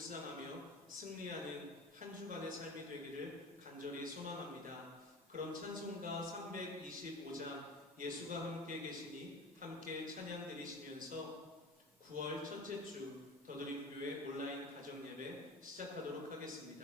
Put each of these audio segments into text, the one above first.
묵상하며 승리하는 한 주간의 삶이 되기를 간절히 소망합니다. 그럼 찬송가 325장 예수가 함께 계시니 함께 찬양 드리시면서 9월 첫째 주 더드림교회 온라인 가정예배 시작하도록 하겠습니다.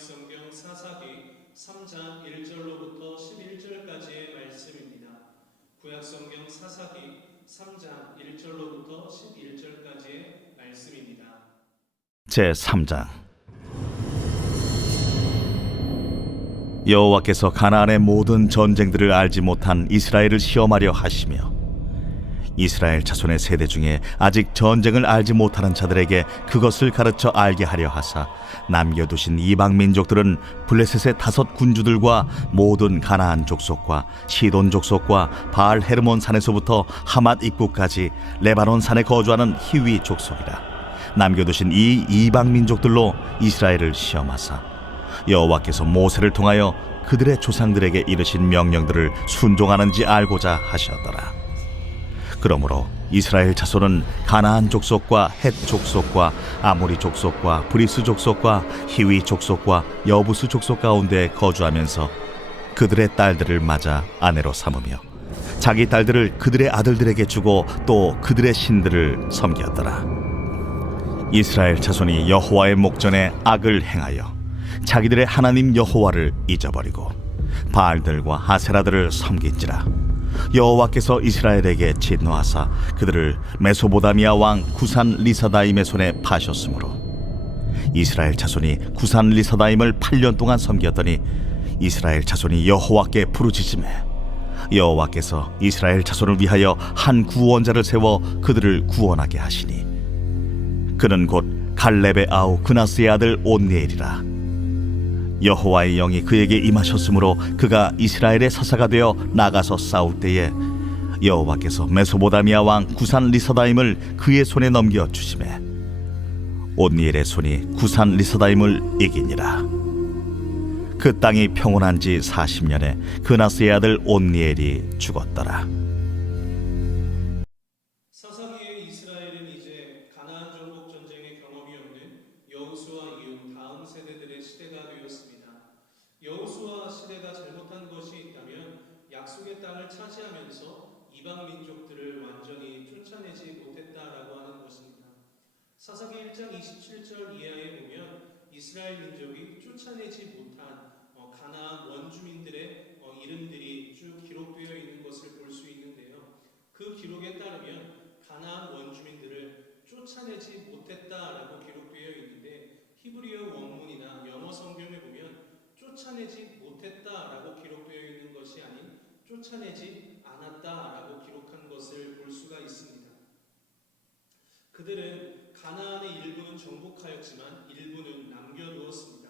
구약성경 사사기 3장 1절로부터 11절까지의 말씀입니다. 구약성경 사사기 3장 1절로부터 11절까지의 말씀입니다. 제3장 여호와께서 가나안의 모든 전쟁들을 알지 못한 이스라엘을 시험하려 하시며 이스라엘 자손의 세대 중에 아직 전쟁을 알지 못하는 자들에게 그것을 가르쳐 알게 하려 하사 남겨두신 이방 민족들은 블레셋의 5 군주들과 모든 가나안 족속과 시돈 족속과 바알 헤르몬 산에서부터 하맛 입구까지 레바논 산에 거주하는 히위 족속이라. 남겨두신 이 이방 민족들로 이스라엘을 시험하사 여호와께서 모세를 통하여 그들의 조상들에게 이르신 명령들을 순종하는지 알고자 하셨더라. 그러므로 이스라엘 자손은 가나안 족속과 헷 족속과 아모리 족속과 브리스 족속과 히위 족속과 여부스 족속 가운데 거주하면서 그들의 딸들을 맞아 아내로 삼으며 자기 딸들을 그들의 아들들에게 주고 또 그들의 신들을 섬겼더라. 이스라엘 자손이 여호와의 목전에 악을 행하여 자기들의 하나님 여호와를 잊어버리고 바알들과 아세라들을 섬긴지라. 여호와께서 이스라엘에게 진노하사 그들을 메소보다미아 왕 구산 리사다임의 손에 파셨으므로 이스라엘 자손이 구산 리서다임을 8년 동안 섬겼더니 이스라엘 자손이 여호와께 부르짖으매 여호와께서 이스라엘 자손을 위하여 한 구원자를 세워 그들을 구원하게 하시니 그는 곧 갈렙의 아우 그나스의 아들 온니엘이라. 여호와의 영이 그에게 임하셨으므로 그가 이스라엘의 사사가 되어 나가서 싸울 때에 여호와께서 메소보다미아 왕 구산 리서다임을 그의 손에 넘겨 주시매 온니엘의 손이 구산 리서다임을 이기니라. 그 땅이 평온한 지 40년에 그나스의 아들 온니엘이 죽었더라. 사사기의 이스라엘은 이제 가나안 정복 전쟁의 경험이 없는 여호수아 이후 다음 세대들의 시대가 되었습니다. 여호수아 시대가 잘못한 것이 있다면 약속의 땅을 차지하면서 이방 민족들을 완전히 쫓아내지 못했다라고 하는 것입니다. 사사기 1장 27절 이하에 보면 이스라엘 민족이 쫓아내지 못한 가나안 원주민들의 이름들이 쭉 기록되어 있는 것을 볼 수 있는데요. 그 기록에 따르면 가나안 원주민들을 쫓아내지 못했다라고 기록되어 있는데 히브리어 원문이나 영어 성경에 보면 쫓아내지 못했다라고 기록되어 있는 것이 아닌 쫓아내지 않았다라고 기록한 것을 볼 수가 있습니다. 그들은 가나안의 일부는 정복하였지만 일부는 남겨두었습니다.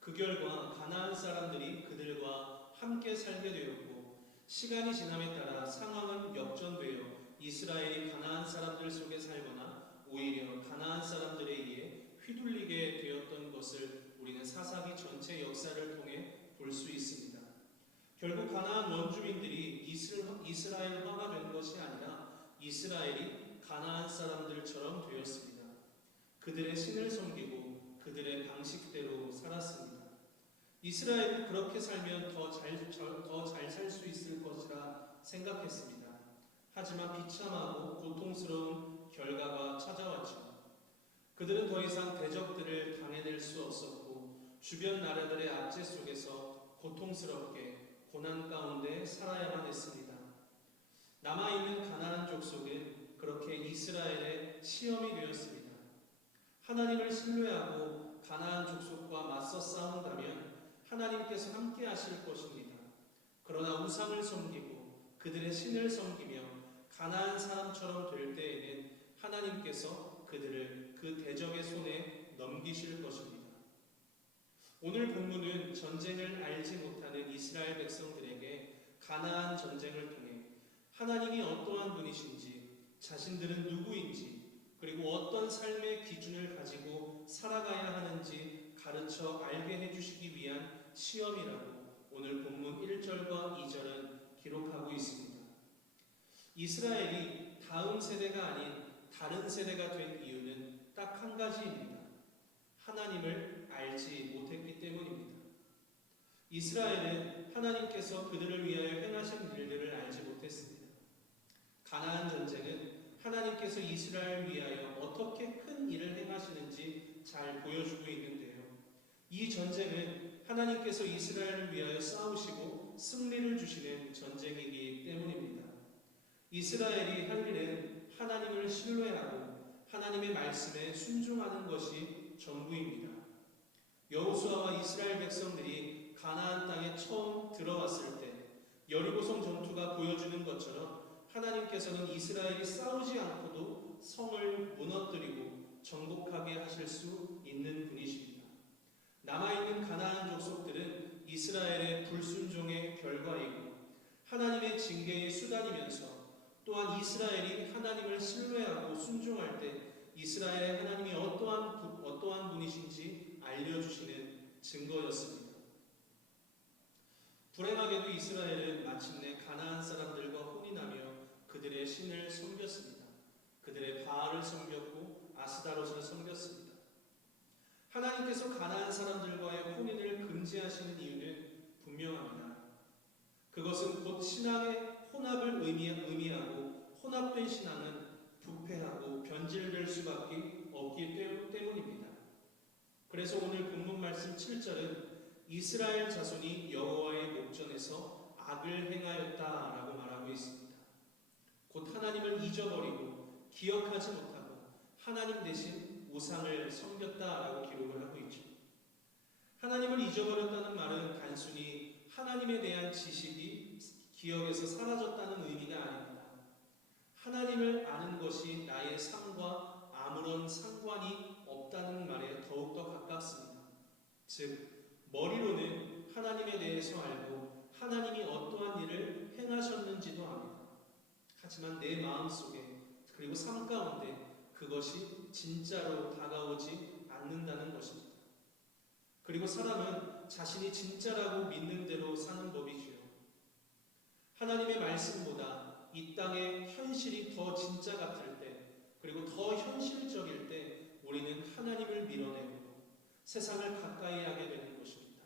그 결과 가나안 사람들이 그들과 함께 살게 되었고 시간이 지남에 따라 상황은 역전되어 이스라엘이 가나안 사람들 속에 살거나 오히려 가나안 사람들에 의해 휘둘리게 되었던 것을 우리는 사사기 전체 역사를 통해 볼 수 있습니다. 결국 가나안 원주민들이 이스라엘화가 된 것이 아니라 이스라엘이 가나안 사람들처럼 되었습니다. 그들의 신을 섬기고 그들의 방식대로 살았습니다. 이스라엘은 그렇게 살면 더 잘 살 수 있을 것이라 생각했습니다. 하지만 비참하고 고통스러운 결과가 찾아왔죠. 그들은 더 이상 대적들을 당해낼 수 없었고 주변 나라들의 압제 속에서 고통스럽게 고난 가운데 살아야만 했습니다. 남아있는 가나안 족속은 그렇게 이스라엘의 시험이 되었습니다. 하나님을 신뢰하고 가나안 족속과 맞서 싸운다면 하나님께서 함께 하실 것입니다. 그러나 우상을 섬기고 그들의 신을 섬기며 가나안 사람처럼 될 때에는 하나님께서 그들을 그 대적의 손에 넘기실 것입니다. 오늘 본문은 전쟁을 알지 못하는 이스라엘 백성들에게 가나안 전쟁을 통해 하나님이 어떠한 분이신지, 자신들은 누구인지, 그리고 어떤 삶의 기준을 가지고 살아가야 하는지 가르쳐 알게 해주시기 위한 시험이라고 오늘 본문 1절과 2절은 기록하고 있습니다. 이스라엘이 다음 세대가 아닌 다른 세대가 된 이유는 딱 한 가지입니다. 하나님을 알지 못했기 때문입니다. 이스라엘은 하나님께서 그들을 위하여 행하신 일들을 알지 못했습니다. 가나안 전쟁은 하나님께서 이스라엘 위하여 어떻게 큰 일을 행하시는지 잘 보여주고 있는데요. 이 전쟁은 하나님께서 이스라엘을 위하여 싸우시고 승리를 주시는 전쟁이기 때문입니다. 이스라엘이 할 일은 하나님을 신뢰하고 하나님의 말씀에 순종하는 것이 전부입니다. 여호수아와 이스라엘 백성들이 가나안 땅에 처음 들어왔을 때 여리고성 전투가 보여주는 것처럼 하나님께서는 이스라엘이 싸우지 않고도 성을 무너뜨리고 정복하게 하실 수 있는 분이십니다. 남아있는 가나안 족속들은 이스라엘의 불순종의 결과이고 하나님의 징계의 수단이면서 또한 이스라엘이 하나님을 신뢰하고 순종할 때 이스라엘의 하나님이 어떠한 분이신지 알려주시는 증거였습니다. 불행하게도 이스라엘은 마침내 가나안 사람들과 혼인하며 그들의 신을 섬겼습니다. 그들의 바알을 섬겼고 아스다롯을 섬겼습니다. 하나님께서 가나안 사람들과의 혼인을 금지하시는 이유는 분명합니다. 그것은 곧 신앙의 혼합을 의미하고 혼합된 신앙은 부패하고 변질될 수밖에 없기 때문입니다. 그래서 오늘 본문 말씀 7절은 이스라엘 자손이 여호와의 목전에서 악을 행하였다라고 말하고 있습니다. 곧 하나님을 잊어버리고 기억하지 못하고 하나님 대신 우상을 섬겼다라고 기록을 하고 있죠. 하나님을 잊어버렸다는 말은 단순히 하나님에 대한 지식이 기억에서 사라졌다는 의미가 아닙니다. 하나님을 아는 것이 나의 삶과 아무런 상관이 없다는 말에 더욱더 가깝습니다. 즉, 머리로는 하나님에 대해서 알고 하나님이 어떠한 일을 행하셨는지도 압니다. 하지만 내 마음속에 그리고 삶 가운데 그것이 진짜로 다가오지 않는다는 것입니다. 그리고 사람은 자신이 진짜라고 믿는 대로 사는 법이지요. 하나님의 말씀보다 이 땅의 현실이 더 진짜 같을 때, 그리고 더 현실적일 때 우리는 하나님을 밀어내고 세상을 가까이 하게 되는 것입니다.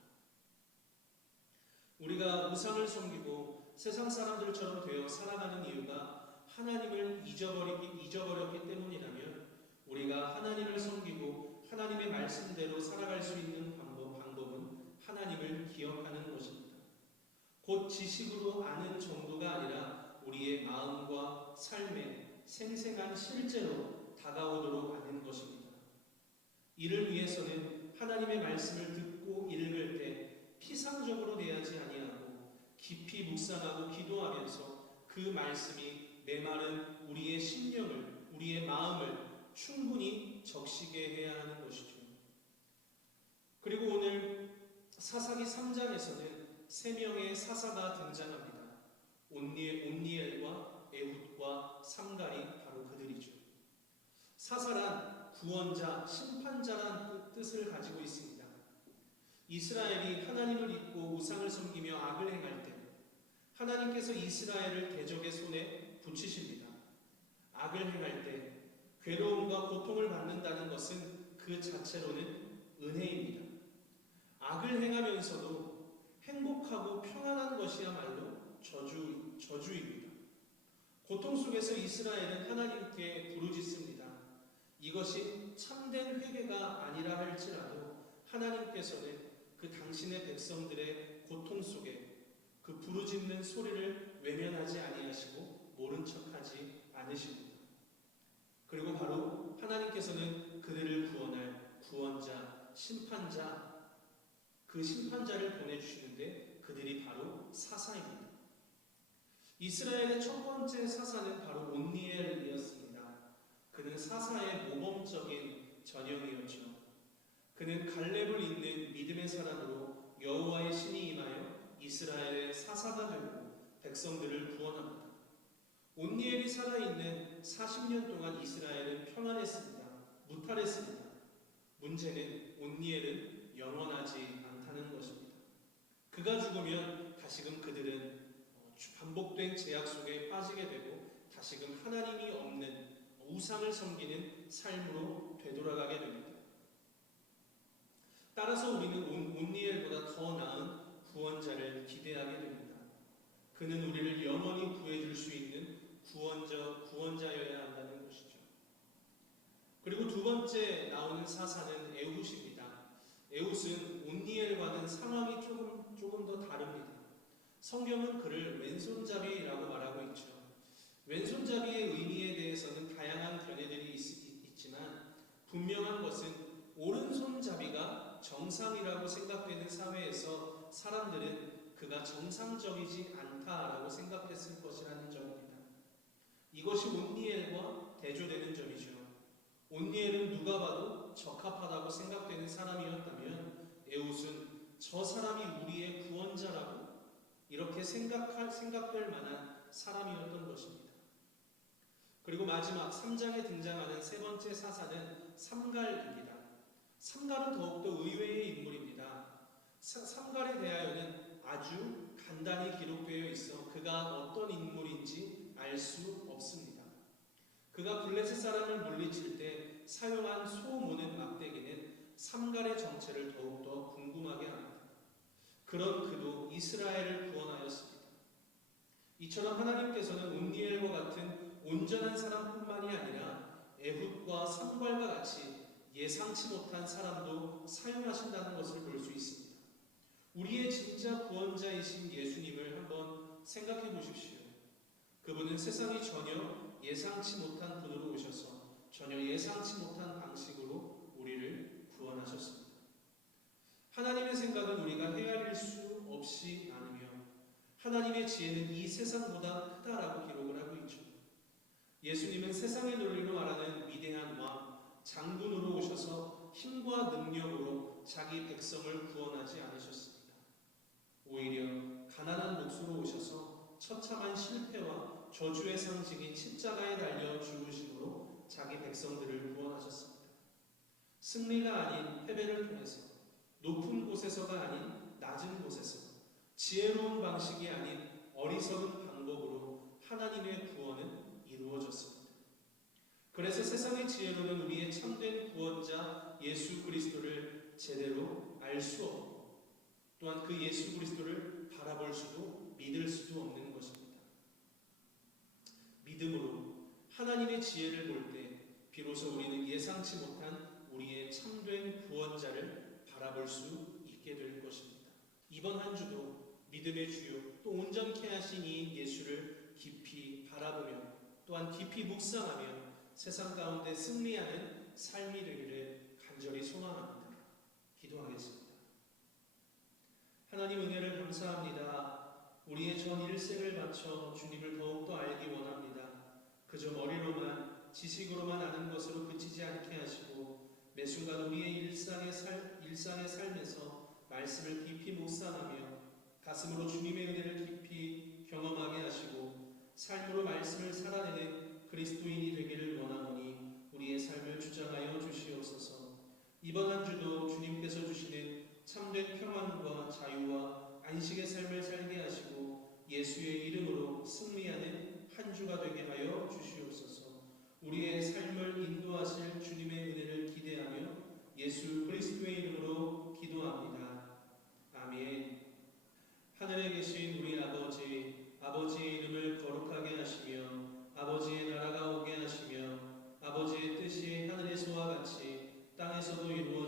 우리가 우상을 섬기고 세상 사람들처럼 되어 살아가는 이유가 하나님을 잊어버렸기 때문이라면 우리가 하나님을 섬기고 하나님의 말씀대로 살아갈 수 있는 방법은 하나님을 기억하는 것입니다. 곧 지식으로 아는 정도가 아니라 우리의 마음과 삶에 생생한 실제로 다가오도록 하는 것입니다. 이를 위해서는 하나님의 말씀을 듣고 읽을 때 피상적으로 대하지 아니하고 깊이 묵상하고 기도하면서 그 말씀이 메마른 우리의 심령을, 우리의 마음을 충분히 적시게 해야 하는 것이죠. 그리고 오늘 사사기 3장에서는 세 명의 사사가 등장합니다. 온니엘과 에훗과 삼갈이 바로 그들이죠. 사사란 구원자, 심판자란 뜻을 가지고 있습니다. 이스라엘이 하나님을 잊고 우상을 섬기며 악을 행할 때 하나님께서 이스라엘을 대적의 손에 붙이십니다. 악을 행할 때 괴로움과 고통을 받는다는 것은 그 자체로는 은혜입니다. 악을 행하면서도 행복하고 평안한 것이야말로 저주입니다. 고통 속에서 이스라엘은 하나님께 부르짖습니다. 이것이 참된 회개가 아니라 할지라도 하나님께서는 그 당신의 백성들의 고통 속에 그 부르짖는 소리를 외면하지 아니하시고 모른 척하지 않으십니다. 그리고 바로 하나님께서는 그들을 구원할 구원자, 심판자, 그 심판자를 보내주시는데 그들이 바로 사사입니다. 이스라엘의 첫 번째 사사는 바로 온니엘이었습니다. 그는 사사의 모범적인 전형이었죠. 그는 갈렙을 잇는 믿음의 사람으로 여호와의 신이 임하여 이스라엘의 사사가 되고 백성들을 구원합니다. 온니엘이 살아있는 40년 동안 이스라엘은 평안했습니다. 무탈했습니다. 문제는 온니엘은 영원하지 않다는 것입니다. 그가 죽으면 다시금 그들은 반복된 제약 속에 빠지게 되고 다시금 하나님이 없는 우상을 섬기는 삶으로 되돌아가게 됩니다. 따라서 우리는 온니엘보다 더 나은 구원자를 기대하게 됩니다. 그는 우리를 영원히 구해줄 수 있는 구원자여야 한다는 것이죠. 그리고 두 번째 나오는 사사는 에훗입니다. 에훗은 온니엘과는 상황이 조금 더 다릅니다. 성경은 그를 왼손잡이라고 말하고 있죠. 왼손잡이의 의미에 대해서는 다양한 견해들이 있지만 분명한 것은 오른손잡이가 정상이라고 생각되는 사회에서 사람들은 그가 정상적이지 않다라고 생각했을 것이라는 점입니다. 이것이 온니엘과 대조되는 점이죠. 온니엘은 누가 봐도 적합하다고 생각되는 사람이었다면 에훗은 저 사람이 우리의 구원자라고 이렇게 생각될 만한 사람이었던 것입니다. 그리고 마지막 3장에 등장하는 세 번째 사사는 삼갈입니다. 삼갈은 더욱더 의외의 인물입니다. 삼갈에 대하여는 아주 간단히 기록되어 있어 그가 어떤 인물인지 알 수 없습니다. 그가 블레셋 사람을 물리칠 때 사용한 소 무는 막대기는 삼갈의 정체를 더욱더 궁금하게 합니다. 그런 그도 이스라엘을 구원하였습니다. 이처럼 하나님께서는 온니엘과 같은 온전한 사람뿐만이 아니라 에훗과 삼갈과 같이 예상치 못한 사람도 사용하신다는 것을 볼 수 있습니다. 우리의 진짜 구원자이신 예수님을 한번 생각해 보십시오. 그분은 세상이 전혀 예상치 못한 분으로 오셔서 전혀 예상치 못한 방식으로 우리를 구원하셨습니다. 하나님의 생각은 우리가 헤아릴 수 없이 많으며 하나님의 지혜는 이 세상보다 크다라고 기록을 하고 있죠. 예수님은 세상의 논리로 말하는 위대한 왕, 장군으로 오셔서 힘과 능력으로 자기 백성을 구원하지 않으셨습니다. 오히려 가난한 목수로 오셔서 처참한 실패와 저주의 상징인 십자가에 달려 죽으심으로 자기 백성들을 구원하셨습니다. 승리가 아닌 패배를 통해서, 높은 곳에서가 아닌 낮은 곳에서, 지혜로운 방식이 아닌 어리석은 방법으로 하나님의 구원은 이루어졌습니다. 그래서 세상의 지혜로는 우리의 참된 구원자 예수 그리스도를 제대로 알 수 없고 또한 그 예수 그리스도를 바라볼 수도 믿을 수도 없는 것입니다. 믿음으로 하나님의 지혜를 볼 때 비로소 우리는 예상치 못한 우리의 참된 구원자를 바라볼 수 있게 될 것입니다. 이번 한 주도 믿음의 주요 또 온전케 하신 이 예수를 깊이 바라보며 또한 깊이 묵상하며 세상 가운데 승리하는 삶이 되기를 간절히 소망합니다. 기도하겠습니다. 하나님 은혜를 감사합니다. 우리의 전 일생을 바쳐 주님을 더욱더 알기 원합니다. 그저 머리로만 지식으로만 아는 것으로 그치지 않게 하시고 매 순간 우리의 일상의 삶에서 말씀을 깊이 묵상하며 가슴으로 주님의 은혜를 깊이 경험하게 하시고 삶으로 말씀을 살아내는 그리스도인이 되기를 원하노니 우리의 삶을 주장하여 주시옵소서. 이번 한 주도 주님께서 주시는 참된 평안과 자유와 안식의 삶을 살게 하시고 예수의 이름으로 승리하는 한 주가 되게 하여 주시옵소서. 우리의 삶을 인도하실 주님의 은혜를 기대하며 예수 그리스도의 이름으로 기도합니다. 아멘. 하늘에 계신 우리 아버지의 이름을 거룩하게 하시며 아버지의 나라가 오게 하시며 아버지의 뜻이 하늘에서와 같이 땅에서도 이루어